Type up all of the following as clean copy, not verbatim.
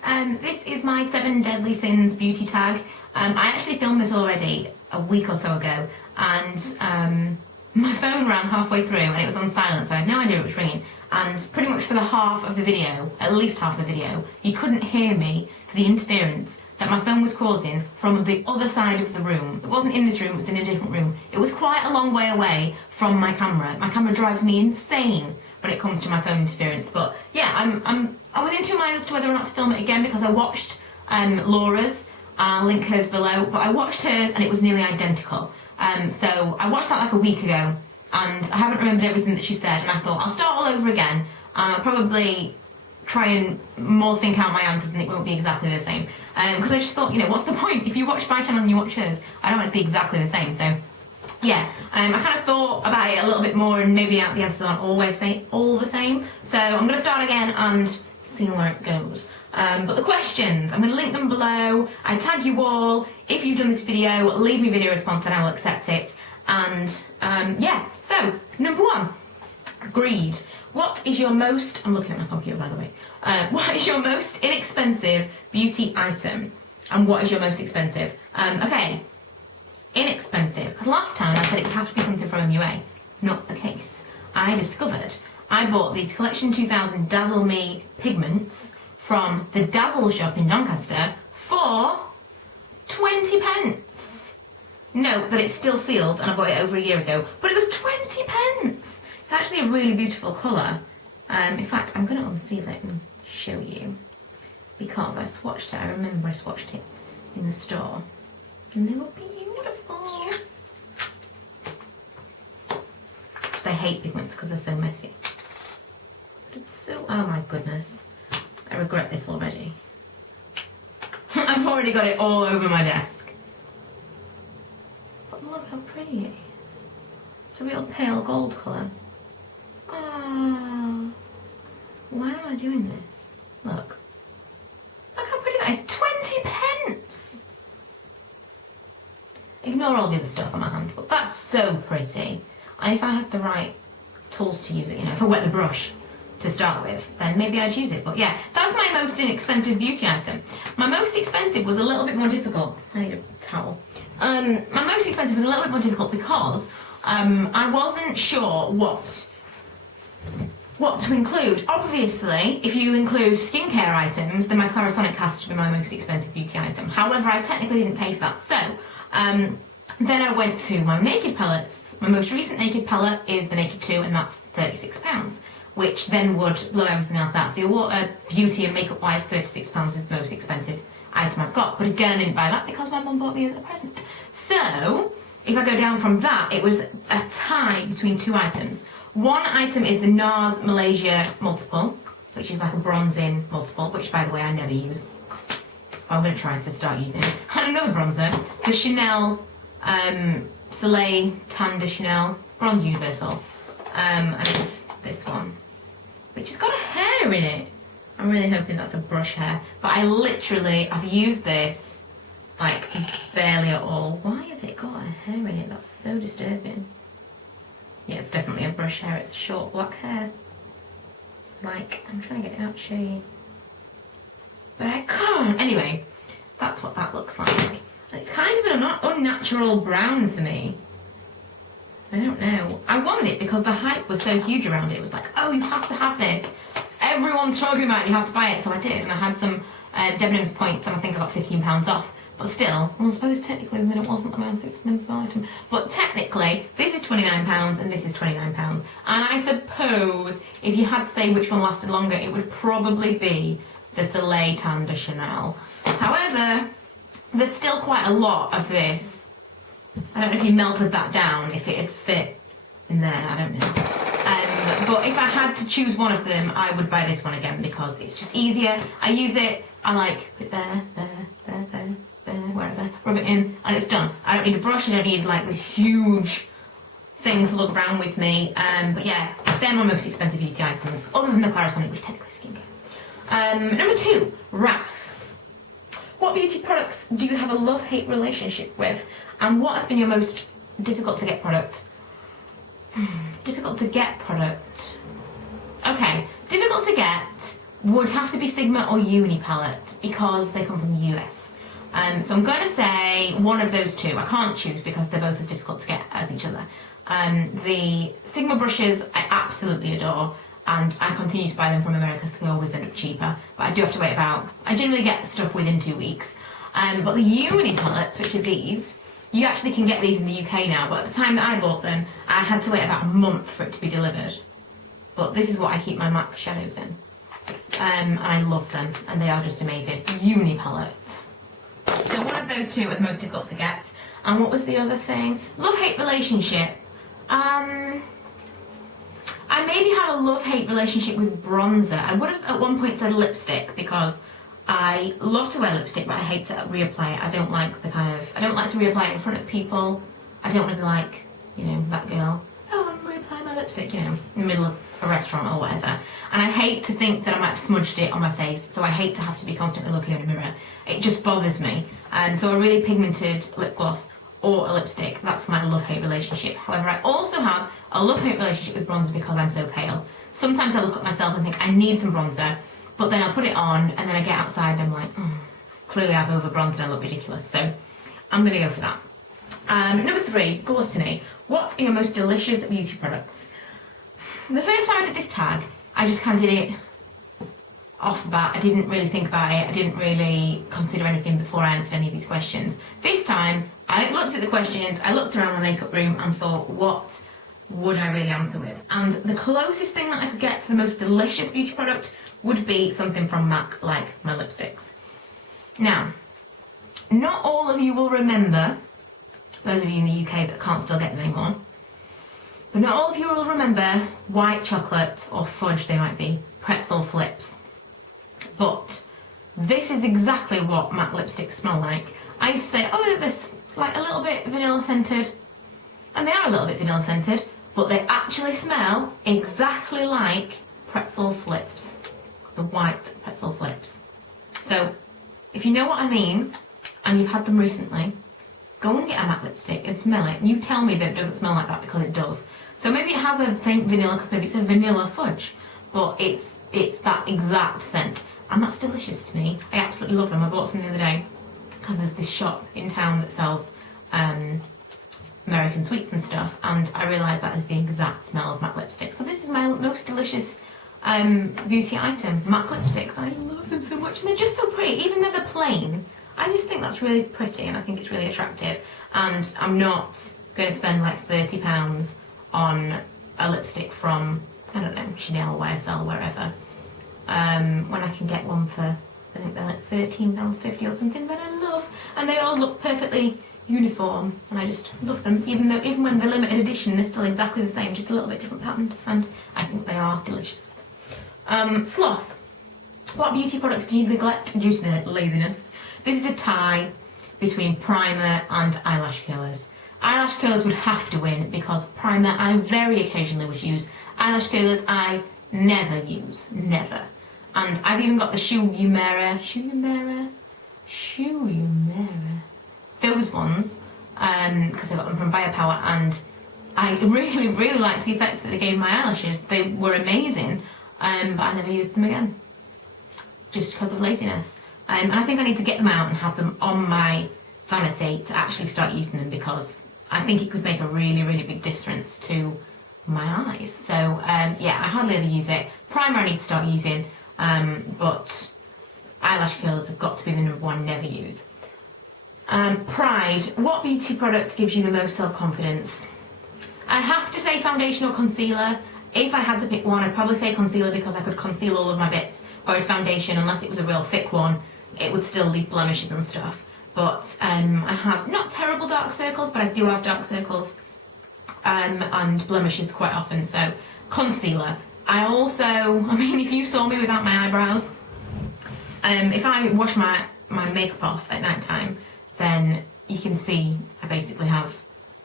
guys, this is my 7 Deadly Sins beauty tag. I actually filmed this already a week or so ago, and my phone rang halfway through and it was on silent, so I had no idea it was ringing. And pretty much for the half of the video, at least half of the video, you couldn't hear me for the interference that my phone was causing from the other side of the room. It wasn't in this room, it was in a different room. It was quite a long way away from my camera. My camera drives me insane when it comes to my phone interference. But yeah, I was in two minds as to whether or not to film it again, because I watched Laura's, I'll link hers below, but I watched hers and it was nearly identical. So I watched that like a week ago, and I haven't remembered everything that she said, and I thought I'll start all over again, and I'll probably try and more think out my answers and it won't be exactly the same. Because I just thought, you know, what's the point? If you watch my channel and you watch hers, I don't want it to be exactly the same. So yeah, I kind of thought about it a little bit more, and maybe the answers aren't always all the same. So I'm going to start again and see where it goes. But the questions, I'm going to link them below. I tag you all. If you've done this video, leave me a video response and I will accept it. And yeah, so number 1, greed. What is your most, I'm looking at my computer by the way, what is your most inexpensive beauty item? And what is your most expensive? Okay, inexpensive, because last time I said it would have to be something from MUA. Not the case. I discovered I bought these Collection 2000 Dazzle Me pigments from the Dazzle shop in Doncaster for 20 pence. Note that it's still sealed and I bought it over a year ago, but it was 20 pence. It's actually a really beautiful colour. In fact, I'm going to unseal it and show you, because I swatched it. I remember I swatched it in the store and they were beautiful. Just I hate pigments because they're so messy. But it's so, oh my goodness. I regret this already. I've already got it all over my desk. But look how pretty it is. It's a real pale gold colour. Oh, why am I doing this? Look. Look how pretty that is. 20 pence! Ignore all the other stuff on my hand, but that's so pretty. And if I had the right tools to use it, you know, if I wet the brush to start with, then maybe I'd use it. But yeah, that's my most inexpensive beauty item. My most expensive was a little bit more difficult. I need a towel. My most expensive was a little bit more difficult because I wasn't sure what to include. Obviously, if you include skincare items, then my Clarisonic has to be my most expensive beauty item. However, I technically didn't pay for that. So then I went to my Naked palettes. My most recent Naked palette is the Naked 2, and that's £36. Which then would blow everything else out. For your beauty and makeup wise, £36 is the most expensive item I've got. But again, I didn't buy that because my mum bought me as a present. So, if I go down from that, it was a tie between 2 items. One item is the NARS Malaysia Multiple, which is like a bronzing multiple, which by the way I never use. I'm going to try to start using it. And another bronzer, the Chanel Soleil Tan de Chanel Bronze Universal. And it's this one, which has got a hair in it. I'm really hoping that's a brush hair, but I've used this like barely at all. Why has it got a hair in it? That's so disturbing. Yeah, it's definitely a brush hair. It's short black hair. Like, I'm trying to get it out to show you, but I can't. Anyway, that's what that looks like. And it's kind of an unnatural brown for me. I don't know. I wanted it because the hype was so huge around it. It was like, oh, you have to have this. Everyone's talking about it, you have to buy it. So I did, and I had some Debenhams points, and I think I got £15 off. But still, well, I suppose technically then it wasn't the most expensive item. But technically, this is £29 and this is £29. And I suppose if you had to say which one lasted longer, it would probably be the Soleil Tan de Chanel. However, there's still quite a lot of this. I don't know if you melted that down, if it had fit in there, I don't know. But if I had to choose one of them, I would buy this one again because it's just easier. I use it, I like put it there, wherever, rub it in, and it's done. I don't need a brush, I don't need like this huge thing to look around with me. But yeah, they're my most expensive beauty items, other than the Clarisonic, which technically is skincare. Number 2, Wrath. What beauty products do you have a love-hate relationship with? And what has been your most difficult to get product? Difficult to get product. Okay, difficult to get would have to be Sigma or Uni palette because they come from the US. So I'm going to say one of those two. I can't choose because they're both as difficult to get as each other. The Sigma brushes I absolutely adore, and I continue to buy them from America because they always end up cheaper. But I do have to wait I generally get stuff within 2 weeks. But the Uni palettes, which are these, you actually can get these in the UK now, but at the time that I bought them, I had to wait about a month for it to be delivered. But this is what I keep my MAC shadows in. And I love them, and they are just amazing. Uni palette. So one of those two are the most difficult to get. And what was the other thing? Love-hate relationship. I maybe have a love-hate relationship with bronzer. I would have at one point said lipstick because I love to wear lipstick, but I hate to reapply it. I don't like to reapply it in front of people. I don't want to be like, that girl. Oh, I'm reapplying my lipstick, in the middle of a restaurant or whatever. And I hate to think that I might have smudged it on my face, so I hate to have to be constantly looking in a mirror. It just bothers me. So a really pigmented lip gloss or a lipstick, that's my love-hate relationship. However, I also have a love-hate relationship with bronzer because I'm so pale. Sometimes I look at myself and think I need some bronzer, but then I'll put it on and then I get outside and I'm like, clearly I've over-bronzed and I look ridiculous. So I'm going to go for that. Number 3, gluttony. What are your most delicious beauty products? The first time I did this tag, I just kind of did it off the bat. I didn't really think about it. I didn't really consider anything before I answered any of these questions. This time, I looked at the questions, I looked around my makeup room and thought, what would I really answer with? And the closest thing that I could get to the most delicious beauty product would be something from MAC, like my lipsticks. Now, not all of you will remember, those of you in the UK that can't still get them anymore, but not all of you will remember white chocolate or fudge, they might be, pretzel flips. But this is exactly what MAC lipsticks smell like. I used to say, oh, they're this, like a little bit vanilla scented. And they are a little bit vanilla scented, but they actually smell exactly like pretzel flips. The white pretzel flips. So, if you know what I mean, and you've had them recently, go and get a MAC lipstick and smell it. And you tell me that it doesn't smell like that because it does. So maybe it has a faint vanilla because maybe it's a vanilla fudge, but it's that exact scent. And that's delicious to me. I absolutely love them. I bought some the other day because there's this shop in town that sells American sweets and stuff, and I realised that is the exact smell of MAC lipstick. So this is my most delicious beauty item, MAC lipsticks. I love them so much, and they're just so pretty. Even though they're plain, I just think that's really pretty, and I think it's really attractive. And I'm not going to spend like £30 on a lipstick from, I don't know, Chanel, YSL, wherever. When I can get one for, I think they're like £13.50 or something that I love, and they all look perfectly uniform, and I just love them. Even when they're limited edition, they're still exactly the same, just a little bit different pattern, and I think they are delicious. Sloth. What beauty products do you neglect due to laziness? This is a tie between primer and eyelash curlers. Eyelash curlers would have to win because primer I very occasionally would use. Eyelash curlers I never use, never. And I've even got the Shu Uemura, those ones, because I got them from Biopower, and I really, really liked the effect that they gave my eyelashes. They were amazing, but I never used them again, just because of laziness. And I think I need to get them out and have them on my vanity to actually start using them, because I think it could make a really, really big difference to my eyes. So yeah, I hardly ever use it. Primer I need to start using, but eyelash curlers have got to be the number one never use. Pride. What beauty product gives you the most self-confidence? I have to say foundation or concealer. If I had to pick one, I'd probably say concealer because I could conceal all of my bits, whereas foundation, unless it was a real thick one, it would still leave blemishes and stuff. But I have not terrible dark circles, but I do have dark circles and blemishes quite often, so concealer. I also, if you saw me without my eyebrows, if I wash my makeup off at night time, then you can see I basically have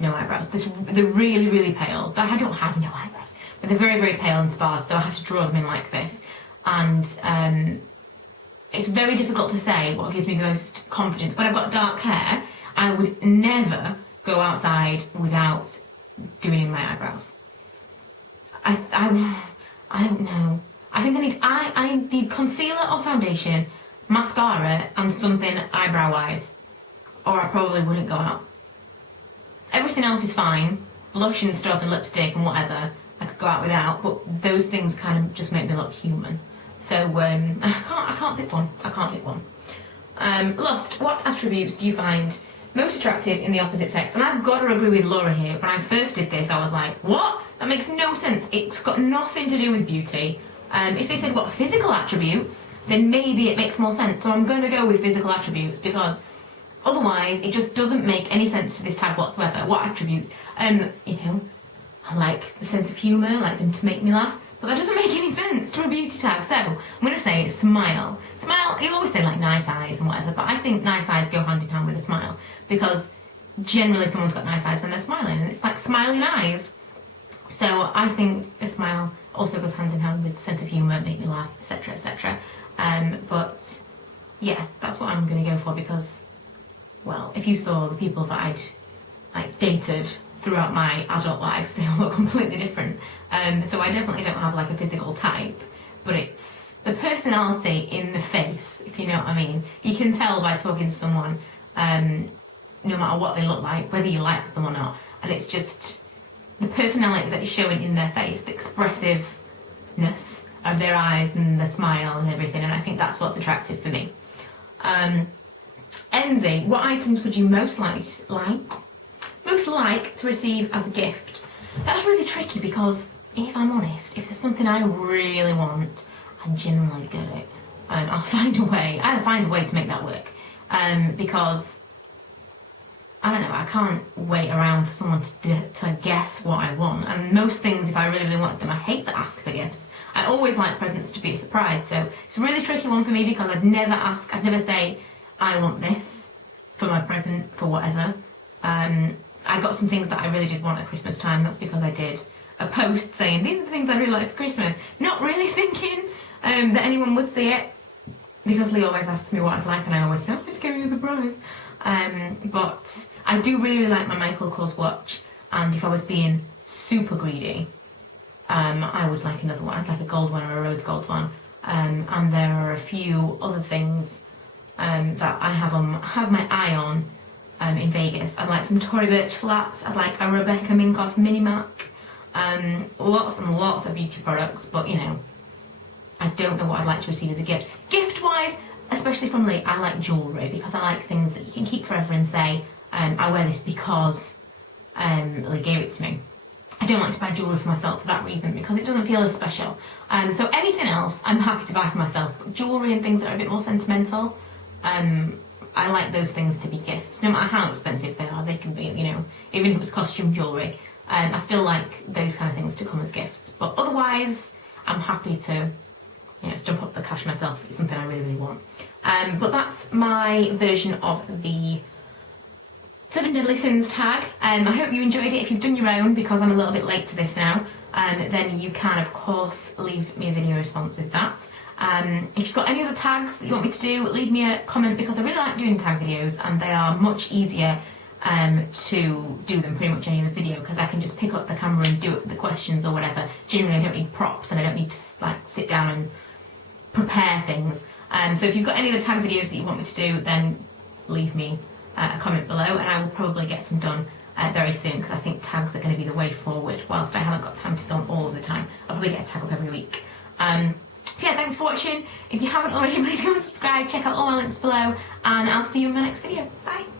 no eyebrows. They're really, really pale. I don't have no eyebrows, but they're very, very pale and sparse, so I have to draw them in like this. And it's very difficult to say what gives me the most confidence. When I've got dark hair, I would never go outside without doing in my eyebrows. I don't know. I think I need concealer or foundation, mascara, and something eyebrow-wise, or I probably wouldn't go out. Everything else is fine, blush and stuff and lipstick and whatever, I could go out without, but those things kind of just make me look human. So I can't pick one. I can't pick one. Lust, what attributes do you find most attractive in the opposite sex? And I've got to agree with Laura here. When I first did this, I was like, what? That makes no sense. It's got nothing to do with beauty. If they said what physical attributes, then maybe it makes more sense. So I'm going to go with physical attributes, because otherwise it just doesn't make any sense to this tag whatsoever. What attributes? You know, I like the sense of humour, I like them to make me laugh. But that doesn't make any sense to a beauty tag. So I'm going to say smile. Smile, you always say like nice eyes and whatever, but I think nice eyes go hand in hand with a smile, because generally someone's got nice eyes when they're smiling, and it's like smiling eyes. So I think a smile also goes hand in hand with sense of humour, make me laugh, etc, etc. But yeah, that's what I'm going to go for, because, well, if you saw the people that I'd like dated throughout my adult life, they all look completely different. So I definitely don't have like a physical type, but it's the personality in the face, if you know what I mean. You can tell by talking to someone, no matter what they look like, whether you like them or not, and it's just the personality that is showing in their face, the expressiveness of their eyes and the smile and everything, and I think that's what's attractive for me. Envy, what items would you most like to receive as a gift? That's really tricky, because if I'm honest, if there's something I really want, I generally get it. I'll find a way. I'll find a way to make that work, because I don't know, I can't wait around for someone to guess what I want. And most things, if I really, really want them, I hate to ask for gifts. I always like presents to be a surprise, so it's a really tricky one for me, because I'd never ask, I'd never say, I want this for my present, for whatever. I got some things that I really did want at Christmas time. That's because I did a post saying, these are the things I really like for Christmas. Not really thinking that anyone would see it, because Lee always asks me what I'd like, and I always say, oh, just give me a surprise. But I do really, really like my Michael Kors watch, and if I was being super greedy, I would like another one. I'd like a gold one or a rose gold one. And there are a few other things that I have my eye on in Vegas. I'd like some Tory Burch flats. I'd like a Rebecca Minkoff mini Mac. Lots and lots of beauty products, but you know, I don't know what I'd like to receive as a gift. Gift-wise, especially from Lee, I like jewellery, because I like things that you can keep forever and say, I wear this because Lee gave it to me. I don't like to buy jewellery for myself for that reason, because it doesn't feel as special. So anything else I'm happy to buy for myself, but jewellery and things that are a bit more sentimental, I like those things to be gifts. No matter how expensive they are, they can be, you know, even if it was costume jewellery, I still like those kind of things to come as gifts. But otherwise, I'm happy to, you know, stump up the cash myself if it's something I really, really want. But that's my version of the 7 Deadly Sins tag. I hope you enjoyed it. If you've done your own, because I'm a little bit late to this now, then you can, of course, leave me a video response with that. If you've got any other tags that you want me to do, leave me a comment, because I really like doing tag videos, and they are much easier to do than pretty much any other video, because I can just pick up the camera and do the questions or whatever. Generally, I don't need props, and I don't need to like sit down and prepare things. So if you've got any other tag videos that you want me to do, then leave me a comment below, and I will probably get some done very soon, because I think tags are going to be the way forward. Whilst I haven't got time to film all of the time, I'll probably get a tag up every week. So yeah, thanks for watching. If you haven't already, please go and subscribe, check out all my links below, and I'll see you in my next video. Bye!